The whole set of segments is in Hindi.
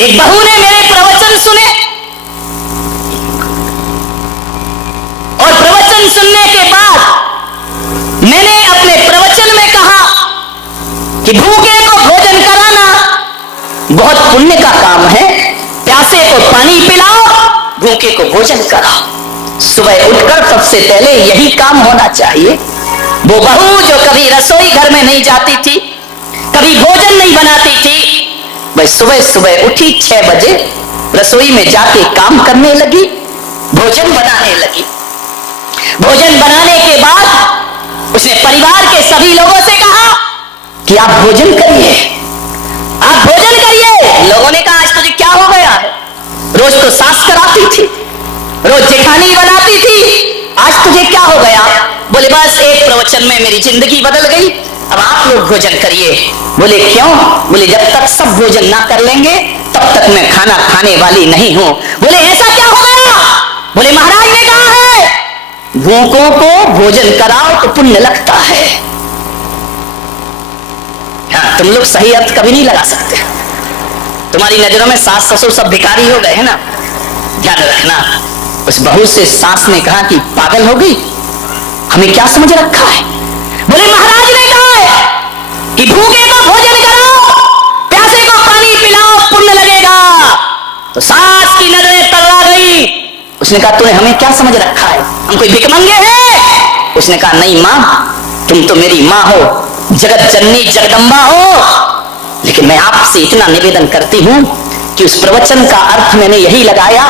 एक बहू ने मेरे प्रवचन सुने और प्रवचन सुनने के बाद मैंने अपने प्रवचन में कहा कि भूखे को भोजन कराना बहुत पुण्य का काम है। प्यासे को पानी पिलाओ, भूखे को भोजन कराओ। सुबह उठकर सबसे पहले यही काम होना चाहिए। वो बहू जो कभी रसोई घर में नहीं जाती थी, कभी भोजन नहीं बनाती थी, वह सुबह सुबह उठी 6 बजे रसोई में जाके काम करने लगी, भोजन बनाने लगी। भोजन बनाने के बाद उसने परिवार के सभी लोगों से कहा कि आप भोजन करिए, आप भोजन करिए। लोगों ने कहा आज तुझे क्या हो गया है? रोज तो सास कराती थी, रोज जेठानी बनाती थी, आज तुझे क्या हो गया? बोले बस एक प्रवचन में मेरी जिंदगी बदल गई, अब आप लोग भोजन करिए। बोले क्यों? बोले जब तक सब भोजन ना कर लेंगे तब तक मैं खाना खाने वाली नहीं हूं। बोले ऐसा क्या हो गया? बोले महाराज ने कहा है भूखों को भोजन कराओ तो पुण्य लगता है। हाँ, तुम लोग सही अर्थ कभी नहीं लगा सकते। तुम्हारी नजरों में सास ससुर सब भिखारी हो गए हैं ना, ध्यान रखना। उस बहू से सास ने कहा कि पागल हो गई, हमें क्या समझ रखा है? बोले महाराज ने कहा है कि भूखे को भोजन कराओ, प्यासे को पानी पिलाओ, पुण्य लगेगा। तो सास की नजरें तल्ला गई। उसने कहा तूने हमें क्या समझ रखा है, हम कोई भिखमंगे हैं? उसने कहा नहीं मां, तुम तो मेरी मां हो, जगत जननी जगदम्बा हो, लेकिन मैं आपसे इतना निवेदन करती हूं कि उस प्रवचन का अर्थ मैंने यही लगाया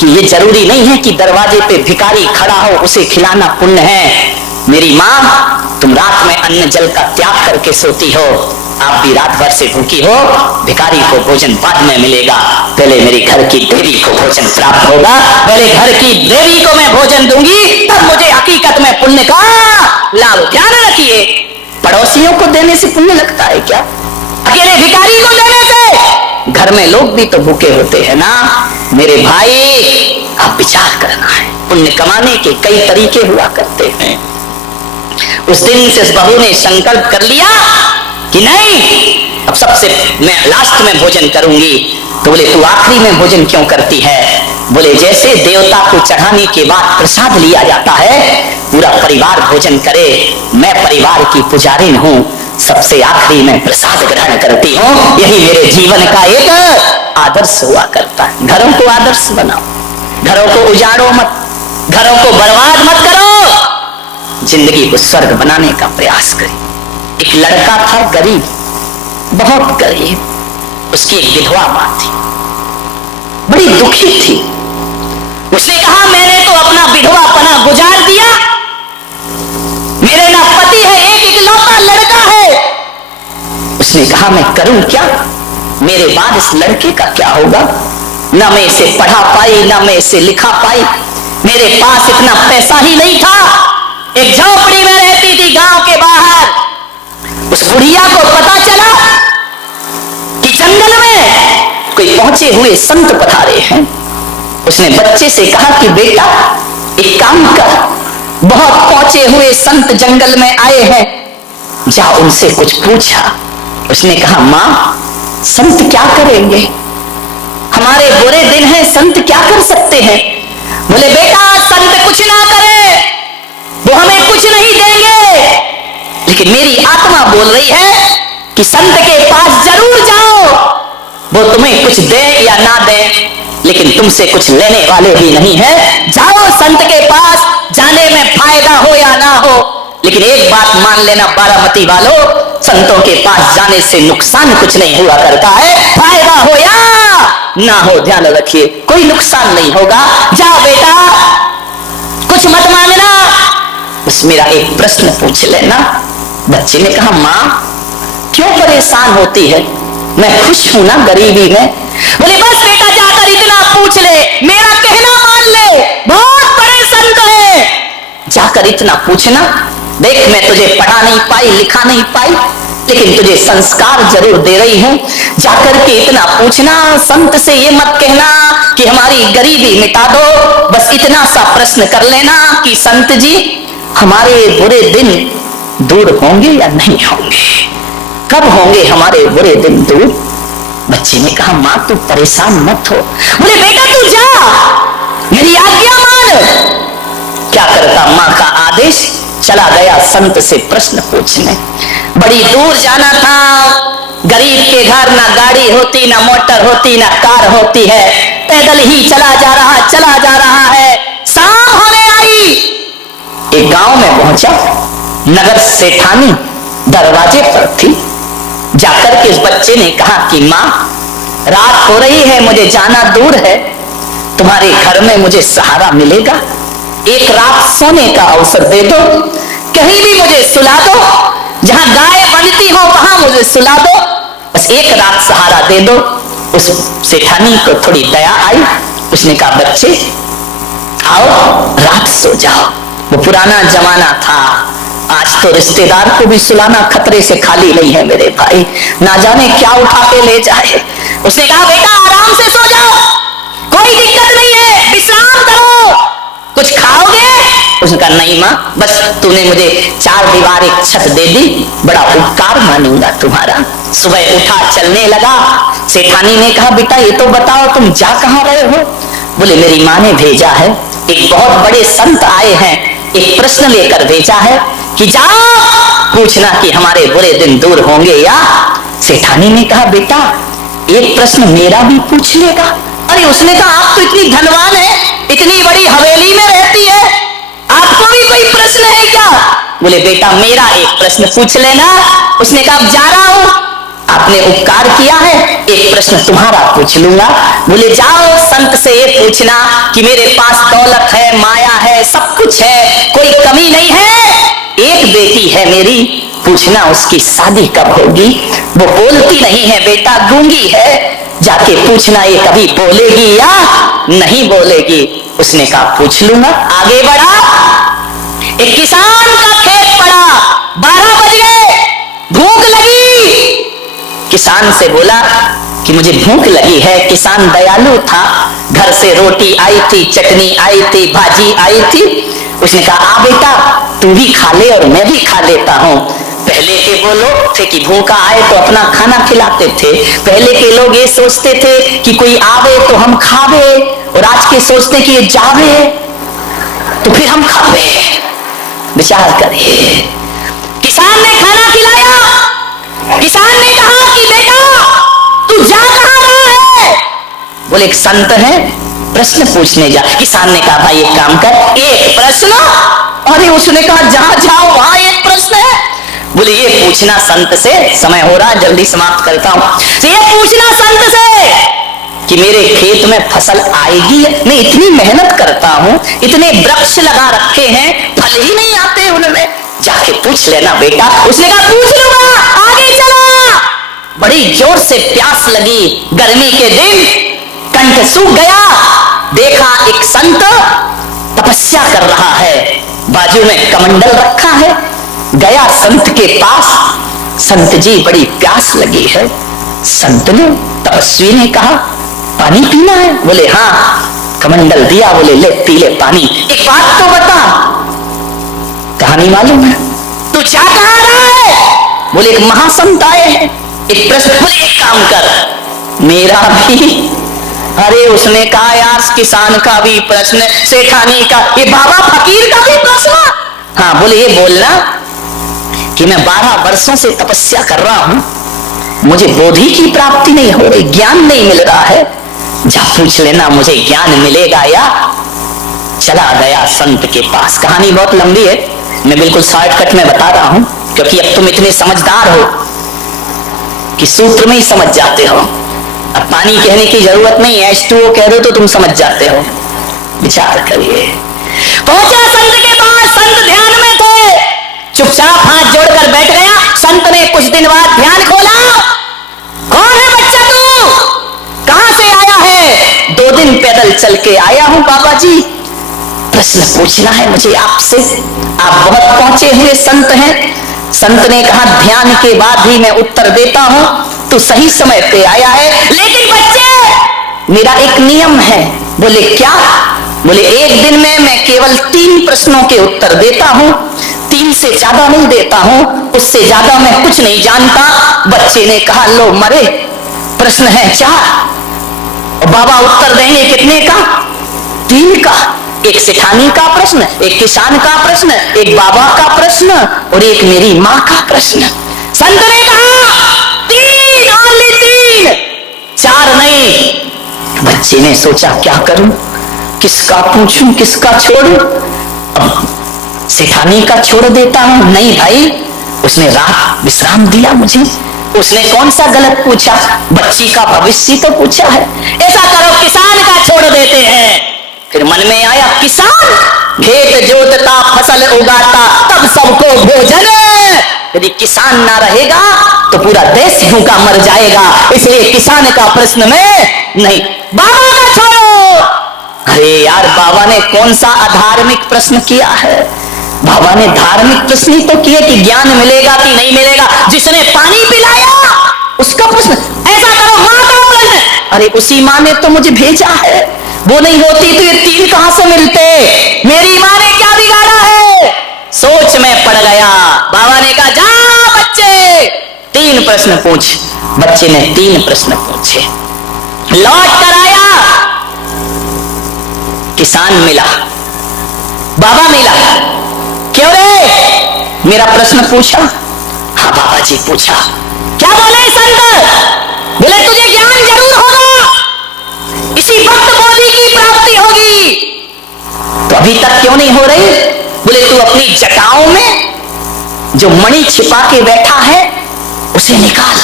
कि ये जरूरी नहीं है कि दरवाजे पे भिखारी खड़ा हो उसे खिलाना पुण्य है। मेरी मां, तुम रात में अन्न जल का त्याग करके सोती हो, आप भी रात भर से भूखी हो, भिखारी को भोजन बाद में मिलेगा, पहले मेरी घर की देवी को भोजन प्राप्त होगा, पहले घर की देवी को मैं भोजन दूंगी, तब मुझे हकीकत में पुण्य का लाभ। ध्यान रखिए, पड़ोसियों को देने से पुण्य लगता है क्या? अकेले भिखारी को देने से? घर में लोग भी तो भूखे होते हैं ना। मेरे भाई, आप विचार करना है, पुण्य कमाने के कई तरीके हुआ करते हैं। उस दिन से उस बहू ने संकल्प कर लिया कि नहीं, अब सबसे मैं लास्ट में भोजन करूंगी। तो बोले तू आखिरी में भोजन क्यों करती है? बोले जैसे देवता को चढ़ाने के बाद प्रसाद लिया जाता है, पूरा परिवार भोजन करे, मैं परिवार की पुजारिन हूं, सबसे आखिरी में प्रसाद ग्रहण करती हूं। यही मेरे जीवन का एक आदर्श हुआ करता है। घरों को आदर्श बनाओ, घरों को उजाड़ो मत, घरों को बर्बाद मत करो, जिंदगी को स्वर्ग बनाने का प्रयास करें। एक लड़का था गरीब, बहुत गरीब, उसकी एक विधवा मां थी, बड़ी दुखी थी। उसने कहा मैंने तो अपना विधवापना गुजार दिया, मेरे ना पति है, एक इकलौता लड़का है। उसने कहा मैं करूं क्या, मेरे बाद इस लड़के का क्या होगा? ना मैं इसे पढ़ा पाई, ना मैं इसे लिखा पाई, मेरे पास इतना पैसा ही नहीं था। एक झोपड़ी में रहती थी गांव के बाहर। उस बुढ़िया को पता चला कि जंगल में कोई पहुंचे हुए संत पधारे हैं। उसने बच्चे से कहा कि बेटा एक काम कर, बहुत पहुंचे हुए संत जंगल में आए हैं, जा उनसे कुछ पूछा। उसने कहा मां, संत क्या करेंगे, हमारे बुरे दिन हैं, संत क्या कर सकते हैं? बोले बेटा संत कुछ ना करे, वो हमें कुछ नहीं देंगे, लेकिन मेरी आत्मा बोल रही है कि संत के पास जरूर जाओ, वो तुम्हें कुछ दे या ना दे, लेकिन तुमसे कुछ लेने वाले भी नहीं है। जाओ संत के पास, जाने में फायदा हो या ना हो, लेकिन एक बात मान लेना बारामती वालों, संतों के पास जाने से नुकसान कुछ नहीं हुआ करता है, फायदा हो या ना हो, ध्यान रखिए, कोई नुकसान नहीं होगा। जाओ बेटा, कुछ मत मांगना, बस मेरा एक प्रश्न पूछ लेना। बच्चे ने कहा मां क्यों परेशान होती है, मैं खुश हूं ना गरीबी में। बोले बस बेटा जाकर इतना पूछ ले, मेरा कहना मान ले, बहुत बड़े संत है, जाकर इतना पूछना। देख मैं तुझे पढ़ा नहीं पाई, लिखा नहीं पाई, लेकिन तुझे संस्कार जरूर दे रही हूं, जाकर के इतना पूछना। संत से ये मत कहना कि हमारी गरीबी मिटा दो, बस इतना सा प्रश्न कर लेना कि संत जी हमारे बुरे दिन दूर होंगे या नहीं होंगे, कब होंगे हमारे बुरे दिन दूर? बच्चे ने कहा माँ तू परेशान मत हो। बोले बेटा तू जा, मेरी आज्ञा मान। क्या करता, माँ का आदेश, चला गया संत से प्रश्न पूछने। बड़ी दूर जाना था, गरीब के घर ना गाड़ी होती, ना मोटर होती, ना कार होती है, पैदल ही चला जा रहा है। शाम होने आई, एक गांव में पहुंचा, नगर सेठानी दरवाजे पर थी। जाकर के उस बच्चे ने कहा कि माँ रात हो रही है, मुझे जाना दूर है, तुम्हारे घर में मुझे सहारा मिलेगा, एक रात सोने का अवसर दे दो, कहीं भी मुझे सुला दो, जहां गाय बनती हो वहां मुझे सुला दो, बस एक रात सहारा दे दो। उस सेठानी को थोड़ी दया आई, उसने कहा बच्चे आओ रात सो जाओ। वो पुराना जमाना था, आज तो रिश्तेदार को भी सुलाना खतरे से खाली नहीं है मेरे भाई, ना जाने क्या उठा के ले जाए। उसने कहा बेटा आराम से सो जाओ, कोई दिक्कत नहीं है, विश्राम करो, कुछ खाओगे? उसने कहा नहीं माँ, बस तूने मुझे 4 दीवार एक छत दे दी, बड़ा उपकार मानूंगा तुम्हारा। सुबह उठा चलने लगा। सेठानी ने कहा बेटा ये तो बताओ तुम जा कहाँ रहे हो? बोले मेरी माँ ने भेजा है, एक बहुत बड़े संत आए हैं, एक प्रश्न लेकर भेजा है कि जाओ पूछना कि हमारे बुरे दिन दूर होंगे या। सेठानी ने कहा बेटा एक प्रश्न मेरा भी पूछ लेगा। अरे उसने कहा आप तो इतनी धनवान है, इतनी बड़ी हवेली में रहती है, आपको भी कोई प्रश्न है क्या? बोले बेटा मेरा एक प्रश्न पूछ लेना। उसने कहा अब जा रहा हूं, आपने उपकार किया है, एक प्रश्न तुम्हारा पूछ लूंगा। बोले जाओ संत से ये पूछना कि मेरे पास दौलत है, माया है, सब कुछ है, कोई कमी नहीं है, एक बेटी है मेरी, पूछना उसकी शादी कब होगी। वो बोलती नहीं है बेटा, गूंगी है, जाके पूछना ये कभी बोलेगी या नहीं बोलेगी। उसने कहा पूछ लूंगा। आगे बढ़ा, एक किसान का खेत पड़ा, 12 बजे, भूख लगी। किसान से बोला कि मुझे भूख लगी है। किसान दयालु था, घर से रोटी आई थी, चटनी आई थी, भाजी आई थी। उसने कहा आ बेटा तू भी खा ले और मैं भी खा लेता हूँ। पहले के वो लोग थे कि भूखा आए तो अपना खाना खिलाते थे, पहले के लोग ये सोचते थे कि कोई आवे तो हम खावे, और आज के सोचते कि ये जावे तो फिर हम खावे। विचार करिए, किसान ने खाना खिलाया, किसान ने कहा कि बेटा तू जा कहां रहा है? बोले एक संत है, प्रश्न पूछने जा। किसान ने कहा भाई एक काम कर, एक प्रश्न? अरे उसने कहा जहां जाओ वहां एक प्रश्न है। बोले ये पूछना संत से, समय हो रहा जल्दी समाप्त करता हूं, ये पूछना संत से कि मेरे खेत में फसल आएगी? मैं इतनी मेहनत करता हूं, इतने वृक्ष लगा रखे हैं, फल ही नहीं आते उनमें, जाके पूछ लेना बेटा। उसने कहा पूछ लूंगा, आगे चला। बड़ी जोर से प्यास लगी, गर्मी के दिन, कंठ सूख गया। देखा एक संत तपस्या कर रहा है, बाजू में कमंडल रखा है। गया संत के पास, संत जी बड़ी प्यास लगी है। संत ने, तपस्वी ने कहा पानी पीना है? बोले हाँ। कमंडल दिया, बोले ले पी ले पानी। एक बात तो बता, कहानी मालूम है? तू जा कहां रहा है? बोले एक महासंत आए हैं, एक प्रश्न। बोले एक काम कर, मेरा भी। अरे उसने कहा यार किसान का भी प्रश्न, सेठानी का, ये बाबा फकीर का भी प्रश्न। हाँ बोले ये बोलना कि मैं 12 वर्षों से तपस्या कर रहा हूं, मुझे बोधि की प्राप्ति नहीं हो रही, ज्ञान नहीं मिल रहा है, जा पूछ लेना मुझे ज्ञान मिलेगा या। चला गया संत के पास। कहानी बहुत लंबी है, मैं बिल्कुल शॉर्टकट में बता रहा हूं, क्योंकि अब तुम इतने समझदार हो कि सूत्र में ही समझ जाते हो। अब पानी कहने की जरूरत नहीं, H2O कह दो तो तुम समझ जाते हो। विचार करिए। पहुंचा संत के पास, संत ध्यान में थे, चुपचाप हाथ जोड़कर बैठ गया। संत ने कुछ दिन बाद ध्यान खोला, कौन है बच्चा तू, कहां से आया है? 2 दिन पैदल चल के आया हूं बाबा जी, प्रश्न पूछना है मुझे आपसे। आप बहुत पहुंचे हुए संत हैं। संत ने कहा ध्यान के बाद ही मैं उत्तर देता हूं, तू सही समय पे आया है, लेकिन बच्चे मेरा एक नियम है। बोले क्या? बोले एक दिन में मैं केवल 3 प्रश्नों के उत्तर देता हूं, 3 से ज्यादा नहीं देता हूं, उससे ज्यादा मैं कुछ नहीं जानता। बच्चे ने कहा लो मरे, प्रश्न है 4 और बाबा उत्तर देंगे कितने का? 3 का। एक सेठानी का प्रश्न, एक किसान का प्रश्न, एक बाबा का प्रश्न और एक मेरी माँ का प्रश्न। संत ने कहा 3, ओनली 3, 4 नहीं। बच्चे ने सोचा क्या करूं, किसका पूछूं, किसका छोड़ूं? अब सेठानी का छोड़ देता हूं। नहीं भाई, उसने रात विश्राम दिया मुझे, उसने कौन सा गलत पूछा, बच्ची का भविष्य तो पूछा है। ऐसा करो किसान का छोड़ देते हैं। फिर मन में आया किसान खेत जोतता फसल उगाता तब सबको भोजन, यदि किसान ना रहेगा तो पूरा देश भूखा मर जाएगा, इसलिए किसान का प्रश्न में नहीं, बाबा का छोड़ो। अरे यार, बाबा ने कौन सा अधार्मिक प्रश्न किया है? बाबा ने धार्मिक प्रश्न ही तो किए कि ज्ञान मिलेगा कि नहीं मिलेगा। जिसने पानी पिलाया उसका प्रश्न। ऐसा करो माँ का प्रश्न। अरे उसी माँ ने तो मुझे भेजा है, वो नहीं होती तो ये 3 कहां से मिलते? मेरी माँ ने क्या बिगाड़ा है? सोच में पड़ गया। बाबा ने कहा जा बच्चे 3 प्रश्न पूछ। बच्चे ने 3 प्रश्न पूछे, लौट कर आया, किसान मिला, बाबा मिला। क्यों रे? मेरा प्रश्न पूछा? हाँ बाबा जी पूछा। क्या बोले संत? बोले तुझे ज्ञान जरूर होगा, इसी वक्त बोधि की प्राप्ति होगी। तो अभी तक क्यों नहीं हो रही? बोले तू अपनी जटाओं में जो मणि छिपा के बैठा है उसे निकाल,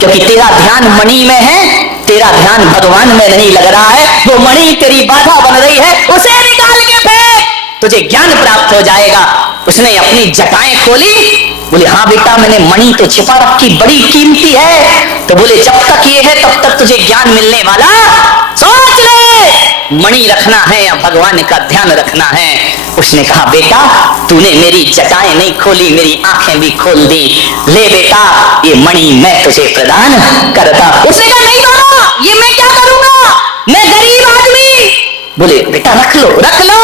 क्योंकि तेरा ध्यान मणि में है, तेरा ध्यान भगवान में नहीं लग रहा है। वो मणि तेरी बाधा बन रही है, उसे निकाल के फेंक, तुझे ज्ञान प्राप्त हो जाएगा। उसने अपनी जटाएं खोली। बोले हाँ बेटा, मैंने मणि तो छिपा रखी, बड़ी कीमती है। तो बोले जब तक ये है तब तक तुझे ज्ञान मिलने वाला, सोच ले मणि रखना है या भगवान का ध्यान रखना है। उसने कहा बेटा तूने मेरी जटाएं नहीं खोली, मेरी आंखें भी खोल दी, ले बेटा ये मणि मैं तुझे प्रदान करता। उसने कहा नहीं बाबा, ये मैं क्या करूंगा, मैं गरीब आदमी। बोले बेटा रख लो रख लो,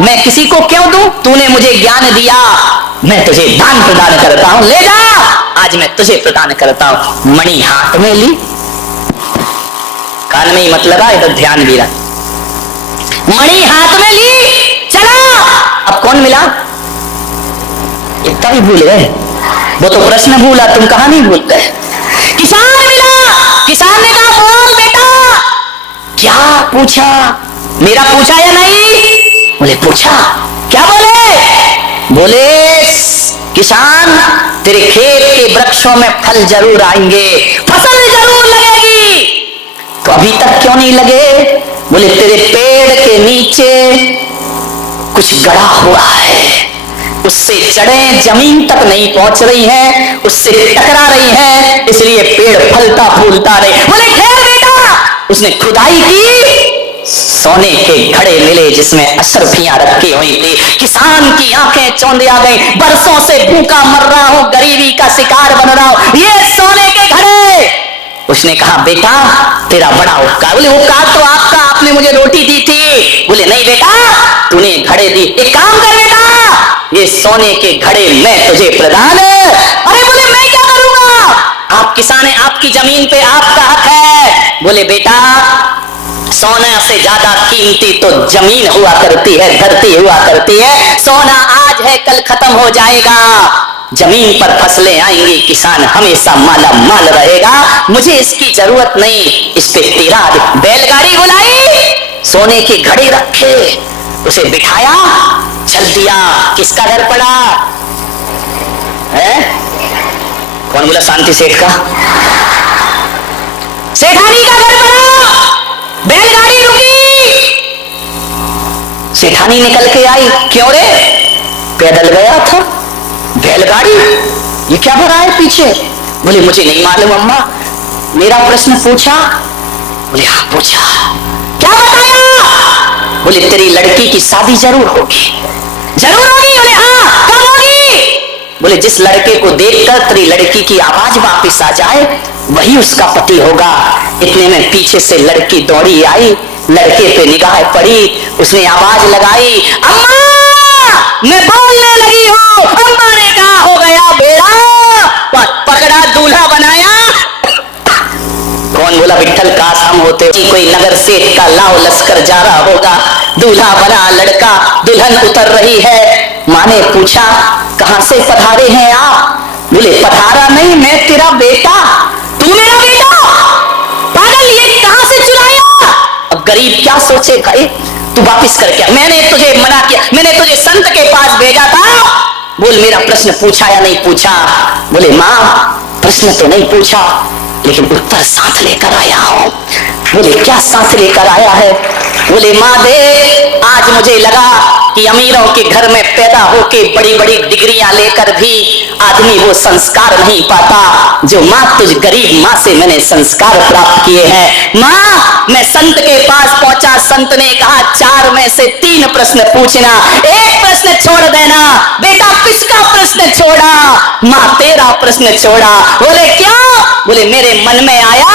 मैं किसी को क्यों दूं, तूने मुझे ज्ञान दिया, मैं तुझे दान प्रदान करता हूं, ले जा, आज मैं तुझे प्रदान करता हूं। मणि हाथ में ली, कान में ही मत लगा, इधर ध्यान भी रख। मणि हाथ में ली, चला। अब कौन मिला? इतना भी भूल गए, वो तो प्रश्न भूला, तुम कहानी भूल गए। किसान मिला। किसान ने कहा बोल बेटा। क्या पूछा? मेरा पूछा या नहीं? बोले पूछा। क्या बोले? बोले किसान तेरे खेत के वृक्षों में फल जरूर आएंगे, फसल जरूर लगेगी। तो अभी तक क्यों नहीं लगे? बोले तेरे पेड़ के नीचे कुछ गड़ा हुआ है, उससे जड़ें जमीन तक नहीं पहुंच रही हैं, उससे टकरा रही हैं, इसलिए पेड़ फलता फूलता नहीं। बोले खैर बेटा। उसने खुदाई की, सोने के घड़े मिले जिसमें अशरफियां रखी हुई थी। किसान की आंखें चौंधी आ गई, बरसों से भूखा मर रहा हूं, गरीबी का शिकार बन रहा हूं, ये सोने के घड़े। उसने कहा बेटा तेरा बड़ा उपकार। बोले उपकार तो आपका, आपने मुझे रोटी दी थी। बोले नहीं बेटा तूने घड़े दी, एक काम कर बेटा, ये सोने के घड़े मैं तुझे प्रदान। अरे बोले मैं क्या करूंगा? आप किसान है, आपकी जमीन पे आपका हक है। बोले बेटा सोना से ज्यादा कीमती तो जमीन हुआ करती है, धरती हुआ करती है। सोना आज है कल खत्म हो जाएगा, जमीन पर फसलें आएंगी, किसान हमेशा माला माल रहेगा, मुझे इसकी जरूरत नहीं। इस पे तेरा बैलगाड़ी बुलाई, सोने के घड़े रखे, उसे बिठाया, चल दिया। किसका घर पड़ा है? कौन बोला? शांति सेठ का। सेठानी का घर पड़ा, बैलगाड़ी रुकी, सेठानी निकल के आई। क्यों रे? पैदल गया था, बैलगाड़ी ये क्या भरा है पीछे? बोले मुझे नहीं मालूम अम्मा, मेरा प्रश्न पूछा। बोले हाँ पूछा। क्या बताया? बोले तेरी लड़की की शादी जरूर होगी। जरूर होगी? बोले हाँ। कब होगी? बोले जिस लड़के को देखकर तेरी लड़की की आवाज वापिस आ जाए वही उसका पति होगा। इतने में पीछे से लड़की दौड़ी आई, लड़के पे निगाह पड़ी, उसने आवाज लगाई, अम्मा मैं बोलने लगी हूँ। अम्मा ने कहा हो गया बेड़ा, पकड़ा दूल्हा बनाया, मन बोला विठ्ठल काश हम होते। कोई नगर सेठ का लाव लश्कर जा रहा होगा, दूल्हा बना लड़का, दुल्हन उतर रही है। माँ ने पूछा कहां से पधारे हैं आप? बोले पधारा नहीं, मैं तेरा बेटा। तू मेरा बेटा? पागल, ये कहां से चुराया? अब गरीब क्या सोचे, भाई तू वापिस कर क्या? मैंने तुझे मना किया, मैंने तुझे संत के पास भेजा था। बोल मेरा प्रश्न पूछा या नहीं पूछा? बोले माँ प्रश्न तो नहीं पूछा, लेकिन उत्तर साथ लेकर आया हूं। बोले क्या साथ लेकर आया है? बोले माँ देख, आज मुझे लगा कि अमीरों के घर में पैदा होके बड़ी बड़ी डिग्रियां लेकर भी आदमी वो संस्कार नहीं पाता जो माँ तुझ गरीब माँ से मैंने संस्कार प्राप्त किए हैं। माँ मैं संत के पास पहुंचा, संत ने कहा 4 में से 3 प्रश्न पूछना, 1 प्रश्न छोड़ देना। बेटा किसका प्रश्न छोड़ा? माँ तेरा प्रश्न छोड़ा। बोले क्या? बोले मेरे मन में आया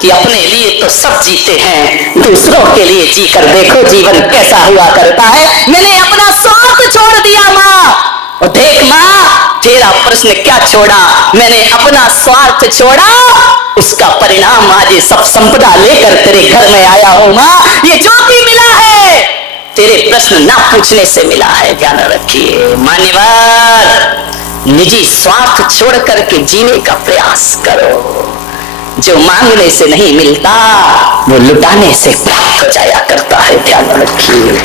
कि अपने लिए तो सब जीते हैं, दूसरों के लिए जीकर देखो जीवन कैसा हुआ करता है। मैंने अपना स्वार्थ छोड़ दिया माँ। और देख माँ तेरा प्रश्न क्या छोड़ा? मैंने अपना स्वार्थ छोड़ा, उसका परिणाम आज सब संपदा लेकर तेरे घर में आया हूं माँ। ये जो भी मिला है तेरे प्रश्न ना पूछने से मिला है, ध्यान रखिए। मान्यवर निजी स्वार्थ छोड़ करके जीने का प्रयास करो। जो मांगने से नहीं मिलता वो लुटाने से प्राप्त हो जाया करता है, ध्यान रखिए।